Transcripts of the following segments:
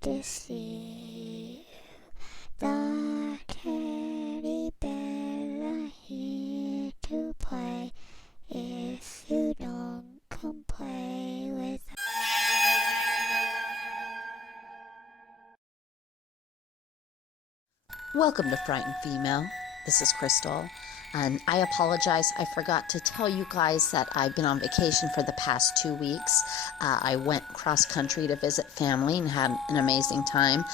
to see the teddy bear are here to play. If you don't come play with Welcome to Frightened Female. This is Crystal, and I apologize. I forgot to tell you guys that I've been on vacation for the past 2 weeks. I went cross country to visit family and had an amazing time.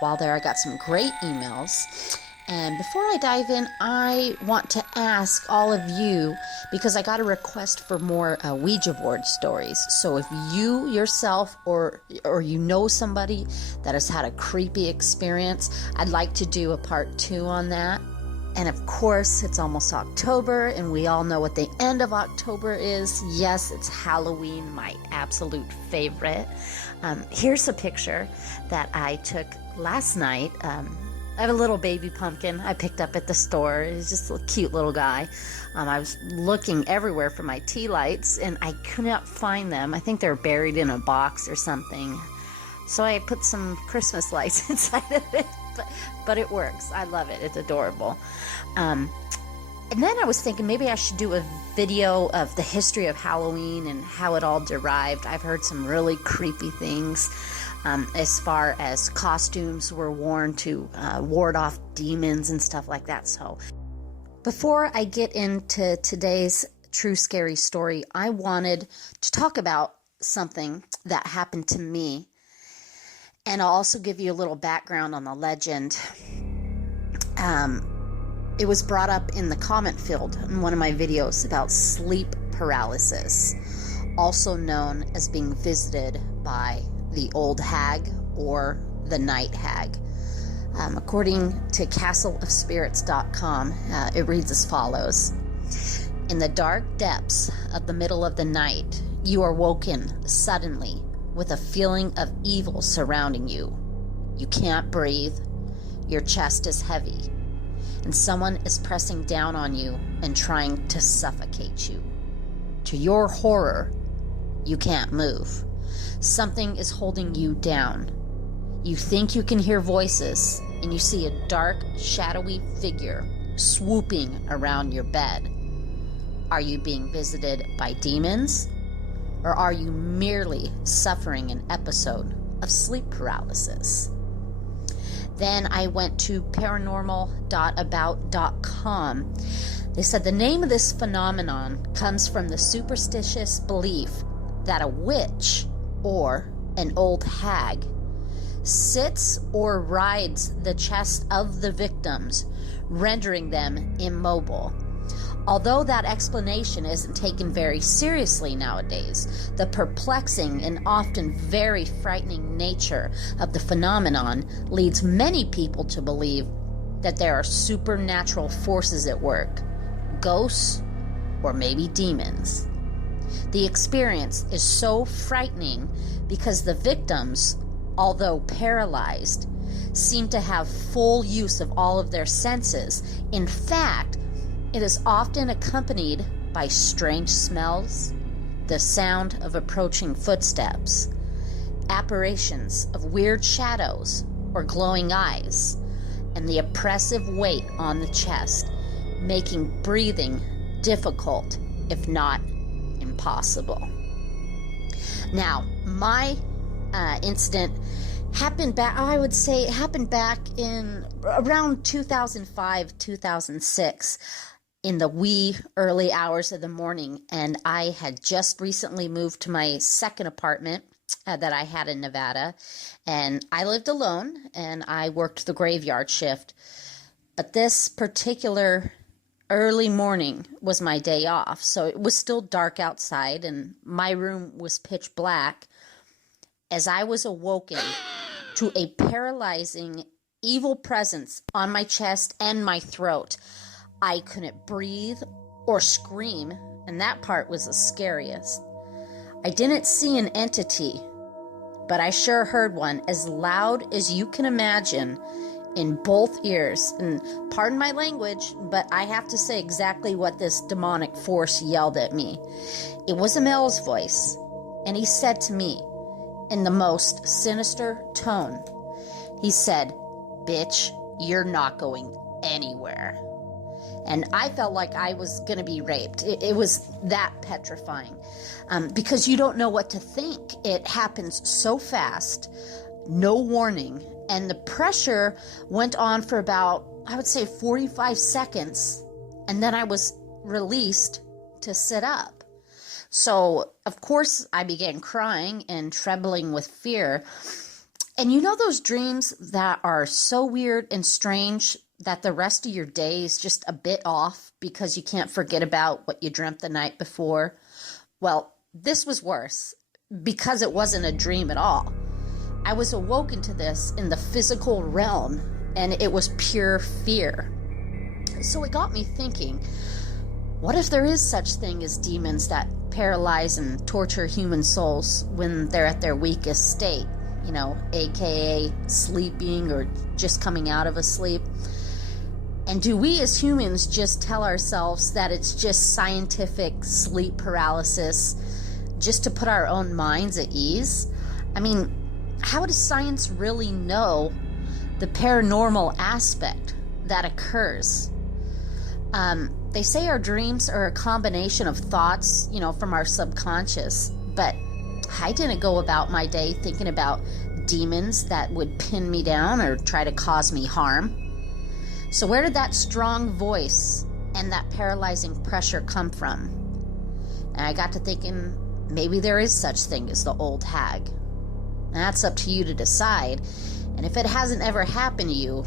While there, I got some great emails. And before I dive in, I want to ask all of you, because I got a request for more Ouija board stories. So if you yourself or you know somebody that has had a creepy experience, I'd like to do a part 2 on that. And of course, it's almost October, and we all know what the end of October is. Yes, it's Halloween, my absolute favorite. Here's a picture that I took last night. I have a little baby pumpkin I picked up at the store. He's just a cute little guy. I was looking everywhere for my tea lights, and I could not find them. I think they're buried in a box or something. So I put some Christmas lights inside of it, but it works. I love it. It's adorable. And then I was thinking maybe I should do a video of the history of Halloween and how it all derived. I've heard some really creepy things. As far as costumes were worn to ward off demons and stuff like that. So before I get into today's true scary story, I wanted to talk about something that happened to me. And I'll also give you a little background on the legend. It was brought up in the comment field in one of my videos about sleep paralysis, also known as being visited by the old hag or the night hag. According to castleofspirits.com, it reads as follows. In the dark depths of the middle of the night, you are woken suddenly with a feeling of evil surrounding you. You can't breathe, your chest is heavy, and someone is pressing down on you and trying to suffocate you. To your horror, you can't move. Something is holding you down. You think you can hear voices, and you see a dark, shadowy figure swooping around your bed. Are you being visited by demons? Or are you merely suffering an episode of sleep paralysis? Then I went to paranormal.about.com. They said the name of this phenomenon comes from the superstitious belief that a witch or an old hag sits or rides the chest of the victims, rendering them immobile. Although that explanation isn't taken very seriously nowadays, the perplexing and often very frightening nature of the phenomenon leads many people to believe that there are supernatural forces at work, ghosts, or maybe demons. The experience is so frightening because the victims, although paralyzed, seem to have full use of all of their senses. In fact, it is often accompanied by strange smells, the sound of approaching footsteps, apparitions of weird shadows or glowing eyes, and the oppressive weight on the chest, making breathing difficult, if not impossible. Now, my incident happened back, I would say it happened back in around 2005, 2006, in the wee early hours of the morning. And I had just recently moved to my second apartment that I had in Nevada. And I lived alone and I worked the graveyard shift. But this particular early morning was my day off, so it was still dark outside and my room was pitch black as I was awoken to a paralyzing evil presence on my chest and my throat. I couldn't breathe or scream, and that part was the scariest. I didn't see an entity, but I sure heard one as loud as you can imagine in both ears. And pardon my language, but I have to say exactly what this demonic force yelled at me. It was a male's voice, and he said to me, in the most sinister tone. He said, "Bitch, you're not going anywhere." And I felt like I was going to be raped. It was that petrifying, because you don't know what to think. It happens so fast, no warning, and the pressure went on for about, I would say, 45 seconds, and then I was released to sit up. So, of course, I began crying and trembling with fear. And you know those dreams that are so weird and strange that the rest of your day is just a bit off because you can't forget about what you dreamt the night before? Well, this was worse because it wasn't a dream at all. I was awoken to this in the physical realm, and it was pure fear. So it got me thinking, what if there is such thing as demons that paralyze and torture human souls when they're at their weakest state? You know, aka sleeping or just coming out of a sleep. And do we as humans just tell ourselves that it's just scientific sleep paralysis just to put our own minds at ease? I mean, how does science really know the paranormal aspect that occurs? They say our dreams are a combination of thoughts, from our subconscious, but I didn't go about my day thinking about demons that would pin me down or try to cause me harm. So where did that strong voice and that paralyzing pressure come from? And I got to thinking, maybe there is such thing as the old hag. That's up to you to decide. And if it hasn't ever happened to you,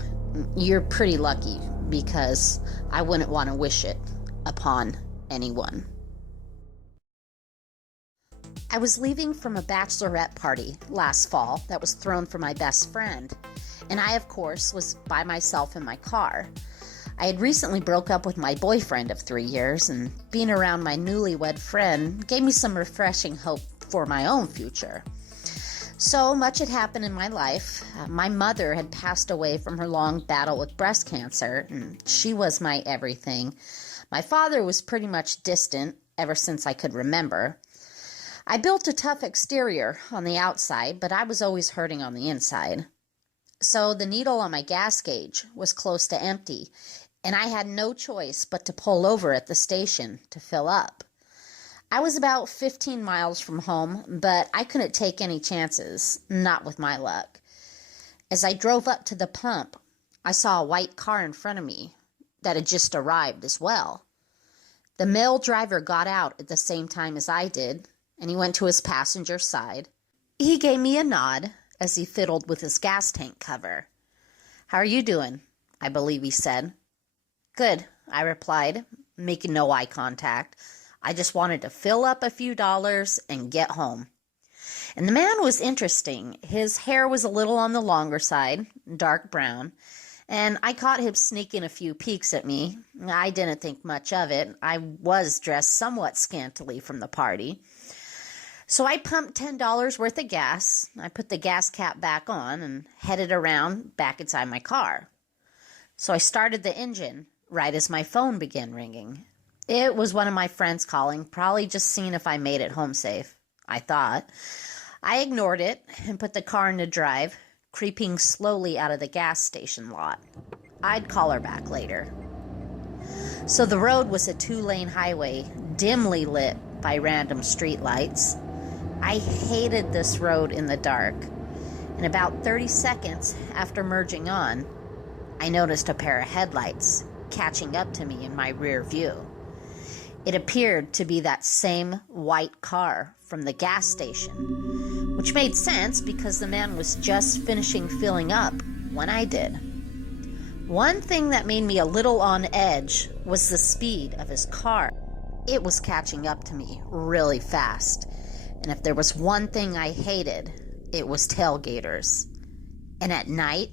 you're pretty lucky, because I wouldn't want to wish it upon anyone. I was leaving from a bachelorette party last fall that was thrown for my best friend, and I, of course, was by myself in my car. I had recently broke up with my boyfriend of 3 years, and being around my newlywed friend gave me some refreshing hope for my own future. So much had happened in my life. My mother had passed away from her long battle with breast cancer, and she was my everything. My father was pretty much distant ever since I could remember. I built a tough exterior on the outside, but I was always hurting on the inside. So the needle on my gas gauge was close to empty, and I had no choice but to pull over at the station to fill up. I was about 15 miles from home, but I couldn't take any chances, not with my luck. As I drove up to the pump, I saw a white car in front of me that had just arrived as well. The male driver got out at the same time as I did, and he went to his passenger side. He gave me a nod as he fiddled with his gas tank cover. "How are you doing?" I believe he said. "Good," I replied, making no eye contact. I just wanted to fill up a few dollars and get home. And the man was interesting. His hair was a little on the longer side, dark brown, and I caught him sneaking a few peeks at me. I didn't think much of it. I was dressed somewhat scantily from the party. So I pumped $10 worth of gas. I put the gas cap back on and headed around back inside my car. So I started the engine right as my phone began ringing. It was one of my friends calling, probably just seeing if I made it home safe, I thought. I ignored it and put the car into drive, creeping slowly out of the gas station lot. I'd call her back later. So the road was a 2-lane highway, dimly lit by random streetlights. I hated this road in the dark, and about 30 seconds after merging on, I noticed a pair of headlights catching up to me in my rear view. It appeared to be that same white car from the gas station, which made sense because the man was just finishing filling up when I did. One thing that made me a little on edge was the speed of his car. It was catching up to me really fast. And if there was one thing I hated, it was tailgaters. And at night,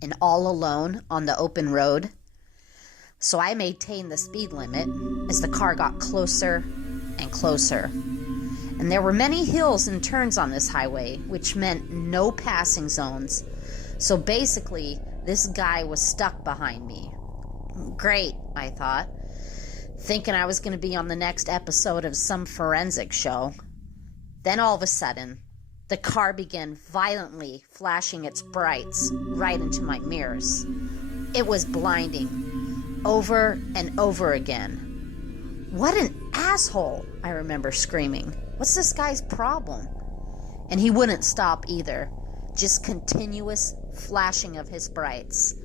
and all alone on the open road. So I maintained the speed limit as the car got closer and closer. And there were many hills and turns on this highway, which meant no passing zones. So basically, this guy was stuck behind me. Great, I thought, thinking I was going to be on the next episode of some forensic show. Then all of a sudden, The car began violently flashing its brights right into my mirrors. It was blinding, over and over again. What an asshole, I remember screaming. What's this guy's problem? And he wouldn't stop either, just continuous flashing of his brights.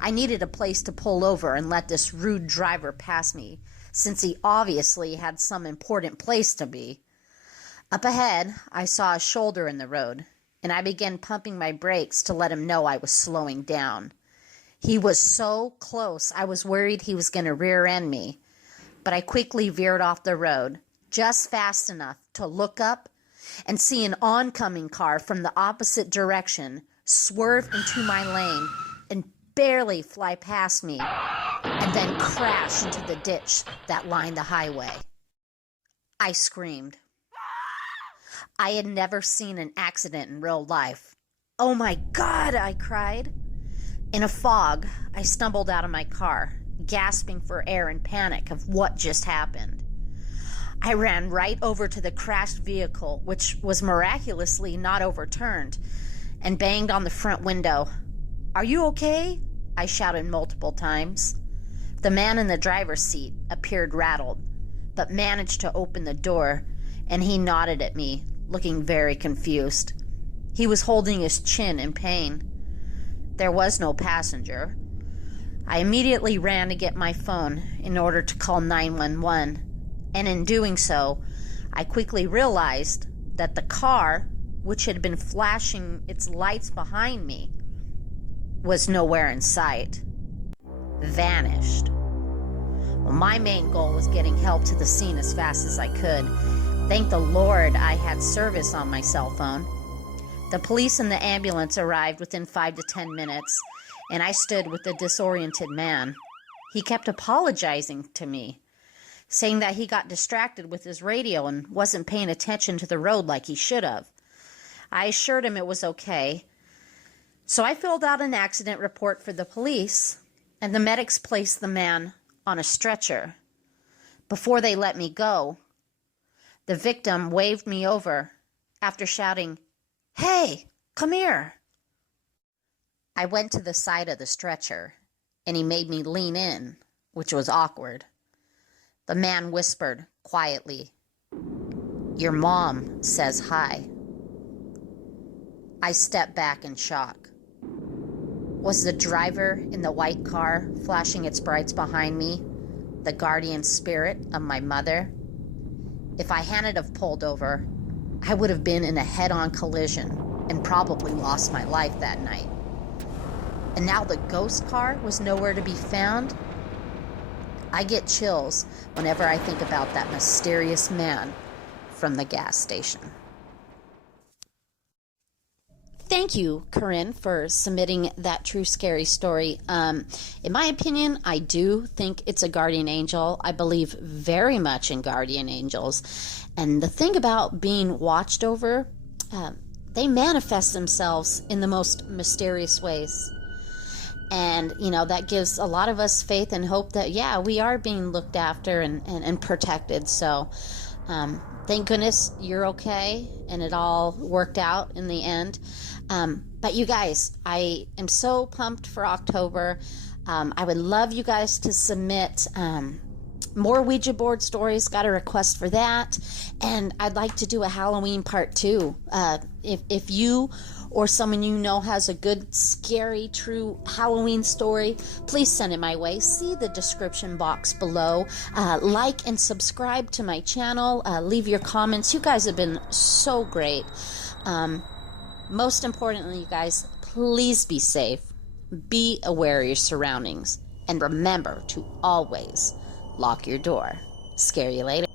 I needed a place to pull over and let this rude driver pass me, since he obviously had some important place to be. Up ahead, I saw a shoulder in the road, and I began pumping my brakes to let him know I was slowing down. He was so close, I was worried he was going to rear end me, but I quickly veered off the road, just fast enough to look up and see an oncoming car from the opposite direction swerve into my lane and barely fly past me, and then crash into the ditch that lined the highway. I screamed. I had never seen an accident in real life. "Oh my God," I cried. In a fog, I stumbled out of my car, gasping for air in panic of what just happened. I ran right over to the crashed vehicle, which was miraculously not overturned, and banged on the front window. "Are you okay?" I shouted multiple times. The man in the driver's seat appeared rattled, but managed to open the door, and he nodded at me, looking very confused. He was holding his chin in pain. There was no passenger. I immediately ran to get my phone in order to call 911, and in doing so, I quickly realized that the car, which had been flashing its lights behind me, was nowhere in sight. Vanished. Well, my main goal was getting help to the scene as fast as I could. Thank the Lord I had service on my cell phone. The police and the ambulance arrived within 5 to 10 minutes, and I stood with the disoriented man. He kept apologizing to me, saying that he got distracted with his radio and wasn't paying attention to the road like he should have. I assured him it was okay. So I filled out an accident report for the police, and the medics placed the man on a stretcher. Before they let me go, the victim waved me over after shouting, "Hey, come here." I went to the side of the stretcher, and he made me lean in, which was awkward. The man whispered quietly, "Your mom says hi." I stepped back in shock. Was the driver in the white car flashing its brights behind me the guardian spirit of my mother? If I hadn't have pulled over, I would have been in a head-on collision and probably lost my life that night. And now the ghost car was nowhere to be found? I get chills whenever I think about that mysterious man from the gas station. Thank you, Corinne, for submitting that true scary story. In my opinion, I do think it's a guardian angel. I believe very much in guardian angels. And the thing about being watched over, they manifest themselves in the most mysterious ways. And, that gives a lot of us faith and hope that, yeah, we are being looked after and protected. So thank goodness you're okay and it all worked out in the end. But you guys, I am so pumped for October. I would love you guys to submit more Ouija board stories. Got a request for that. And I'd like to do a Halloween part 2. If you or someone you know has a good, scary, true Halloween story, please send it my way. See the description box below. Like and subscribe to my channel. Leave your comments. You guys have been so great. Most importantly, you guys, please be safe. Be aware of your surroundings. And remember to always lock your door. Scare you later.